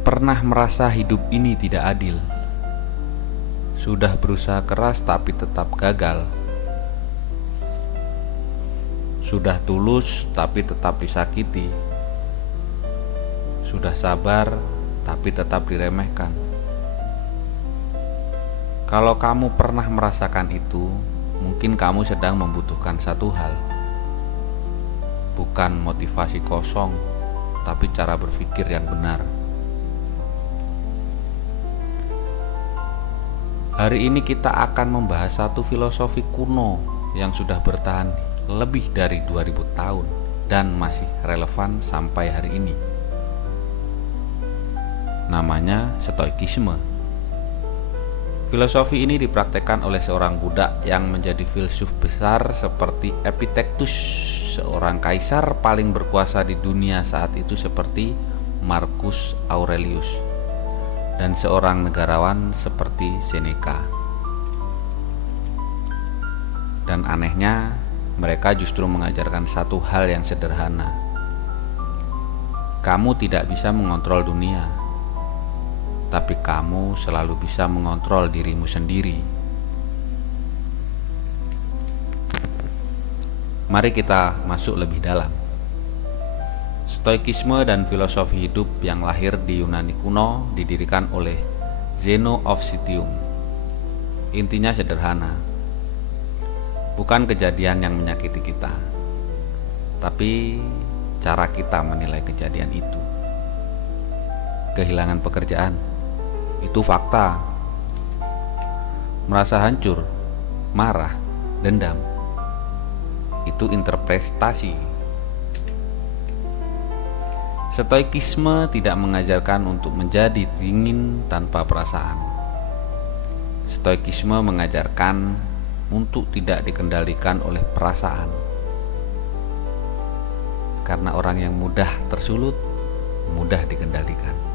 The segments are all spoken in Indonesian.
Pernah merasa hidup ini tidak adil? Sudah berusaha keras tapi tetap gagal? Sudah tulus tapi tetap disakiti? Sudah sabar tapi tetap diremehkan? Kalau kamu pernah merasakan itu, mungkin kamu sedang membutuhkan satu hal. Bukan motivasi kosong, tapi cara berpikir yang benar. Hari ini kita akan membahas satu filosofi kuno yang sudah bertahan lebih dari 2000 tahun dan masih relevan sampai hari ini. Namanya Stoikisme. Filosofi ini dipraktekkan oleh seorang budak yang menjadi filsuf besar seperti Epictetus, seorang kaisar paling berkuasa di dunia saat itu seperti Marcus Aurelius, dan seorang negarawan seperti Seneca. Dan anehnya, mereka justru mengajarkan satu hal yang sederhana. Kamu tidak bisa mengontrol dunia, tapi kamu selalu bisa mengontrol dirimu sendiri. Mari kita masuk lebih dalam. Stoikisme dan filosofi hidup yang lahir di Yunani kuno didirikan oleh Zeno of Citium. Intinya sederhana. Bukan kejadian yang menyakiti kita, tapi cara kita menilai kejadian itu. Kehilangan pekerjaan, itu fakta. Merasa hancur, marah, dendam, itu interpretasi. Stoikisme tidak mengajarkan untuk menjadi dingin tanpa perasaan. Stoikisme mengajarkan untuk tidak dikendalikan oleh perasaan. Karena orang yang mudah tersulut, mudah dikendalikan.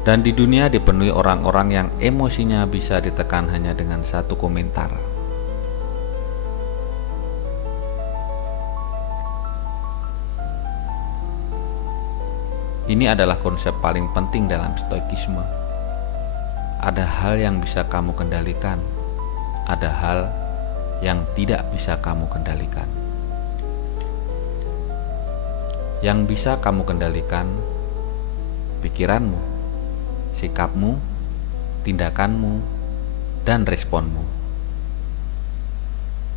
Dan di dunia dipenuhi orang-orang yang emosinya bisa ditekan hanya dengan satu komentar. Ini adalah konsep paling penting dalam Stoikisme. Ada hal yang bisa kamu kendalikan, ada hal yang tidak bisa kamu kendalikan. Yang bisa kamu kendalikan, pikiranmu, sikapmu, tindakanmu, dan responmu.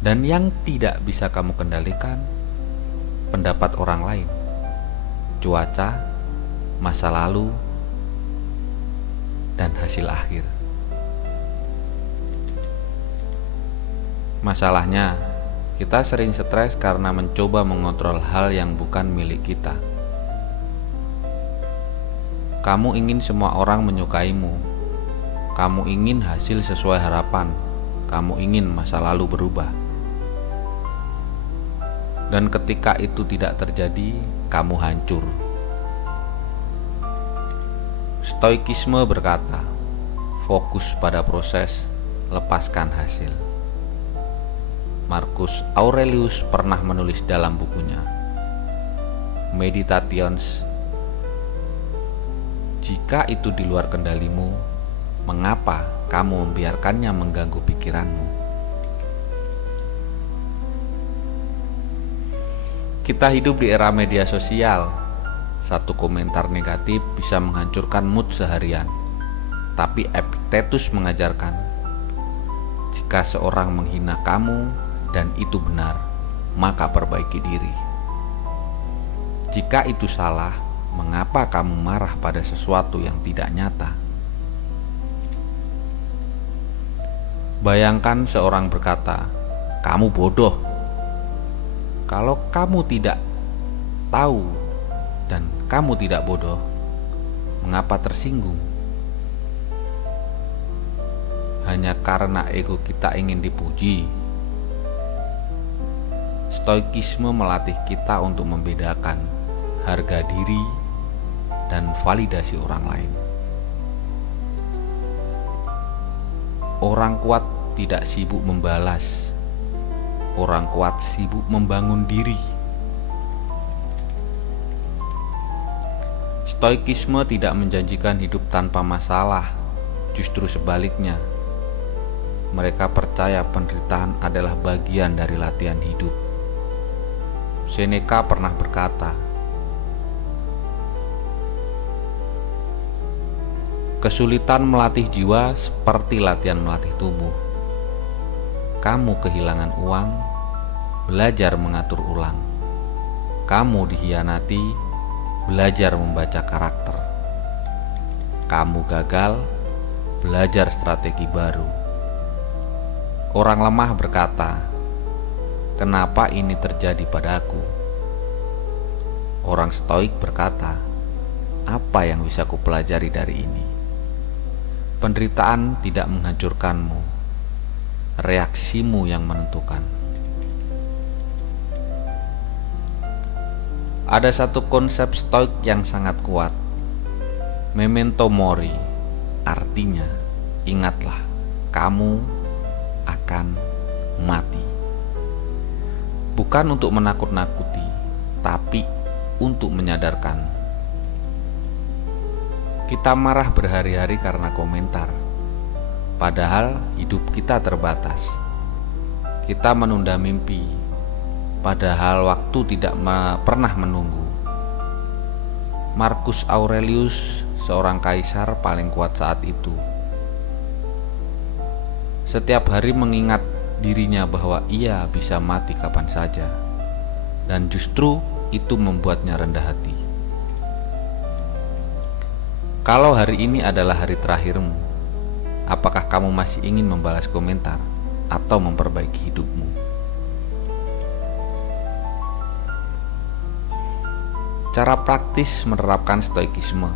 Dan yang tidak bisa kamu kendalikan, pendapat orang lain, cuaca, masa lalu, dan hasil akhir. Masalahnya, kita sering stres karena mencoba mengontrol hal yang bukan milik kita. Kamu ingin semua orang menyukaimu. Kamu ingin hasil sesuai harapan. Kamu ingin masa lalu berubah. Dan ketika itu tidak terjadi, kamu hancur. Stoikisme berkata, fokus pada proses, lepaskan hasil. Marcus Aurelius pernah menulis dalam bukunya Meditations, jika itu di luar kendalimu, mengapa kamu membiarkannya mengganggu pikiranmu? Kita hidup di era media sosial. Satu komentar negatif bisa menghancurkan mood seharian. Tapi Epictetus mengajarkan, jika seorang menghina kamu dan itu benar, maka perbaiki diri. Jika itu salah, mengapa kamu marah pada sesuatu yang tidak nyata? Bayangkan seorang berkata, "Kamu bodoh." Kalau kamu tidak tahu dan kamu tidak bodoh, mengapa tersinggung? Hanya karena ego kita ingin dipuji. Stoikisme melatih kita untuk membedakan harga diri dan validasi orang lain. Orang kuat tidak sibuk membalas. Orang kuat sibuk membangun diri. Stoikisme tidak menjanjikan hidup tanpa masalah, justru sebaliknya. Mereka percaya penderitaan adalah bagian dari latihan hidup. Seneca pernah berkata, "Kesulitan melatih jiwa seperti latihan melatih tubuh. Kamu kehilangan uang, belajar mengatur ulang. Kamu dikhianati, belajar membaca karakter. Kamu gagal, belajar strategi baru." Orang lemah berkata, "Kenapa ini terjadi padaku?" Orang stoik berkata, "Apa yang bisa kupelajari dari ini?" Penderitaan tidak menghancurkanmu, reaksimu yang menentukan. Ada satu konsep stoik yang sangat kuat, memento mori, artinya ingatlah, kamu akan mati. Bukan untuk menakut-nakuti, tapi untuk menyadarkan. Kita marah berhari-hari karena komentar, padahal hidup kita terbatas. Kita menunda mimpi, padahal waktu tidak pernah menunggu. Marcus Aurelius, seorang kaisar paling kuat saat itu, setiap hari mengingat dirinya bahwa ia bisa mati kapan saja, dan justru itu membuatnya rendah hati. Kalau hari ini adalah hari terakhirmu, apakah kamu masih ingin membalas komentar atau memperbaiki hidupmu? Cara praktis menerapkan stoikisme.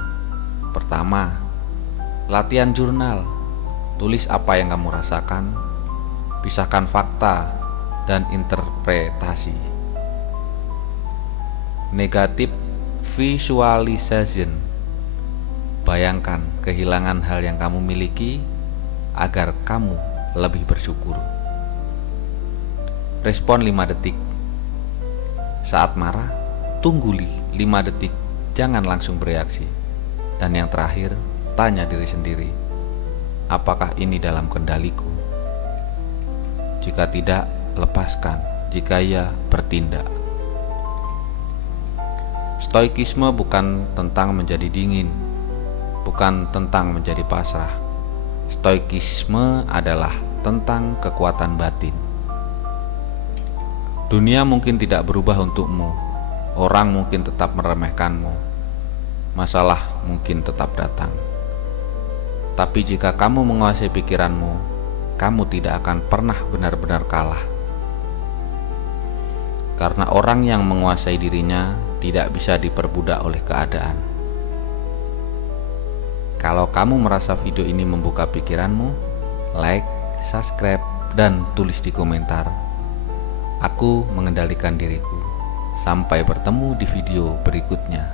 Pertama, latihan jurnal. Tulis apa yang kamu rasakan, pisahkan fakta dan interpretasi. Negatif visualization. Bayangkan kehilangan hal yang kamu miliki agar kamu lebih bersyukur. Respon 5 detik. Saat marah, tunggu 5 detik, jangan langsung bereaksi. Dan yang terakhir, tanya diri sendiri, apakah ini dalam kendaliku? Jika tidak, lepaskan. Jika iya, bertindak. Stoikisme bukan tentang menjadi dingin, bukan tentang menjadi pasrah. Stoikisme adalah tentang kekuatan batin. Dunia mungkin tidak berubah untukmu, orang mungkin tetap meremehkanmu, masalah mungkin tetap datang. Tapi jika kamu menguasai pikiranmu, kamu tidak akan pernah benar-benar kalah. Karena orang yang menguasai dirinya tidak bisa diperbudak oleh keadaan. Kalau kamu merasa video ini membuka pikiranmu, like, subscribe, dan tulis di komentar. Aku mengendalikan diriku. Sampai bertemu di video berikutnya.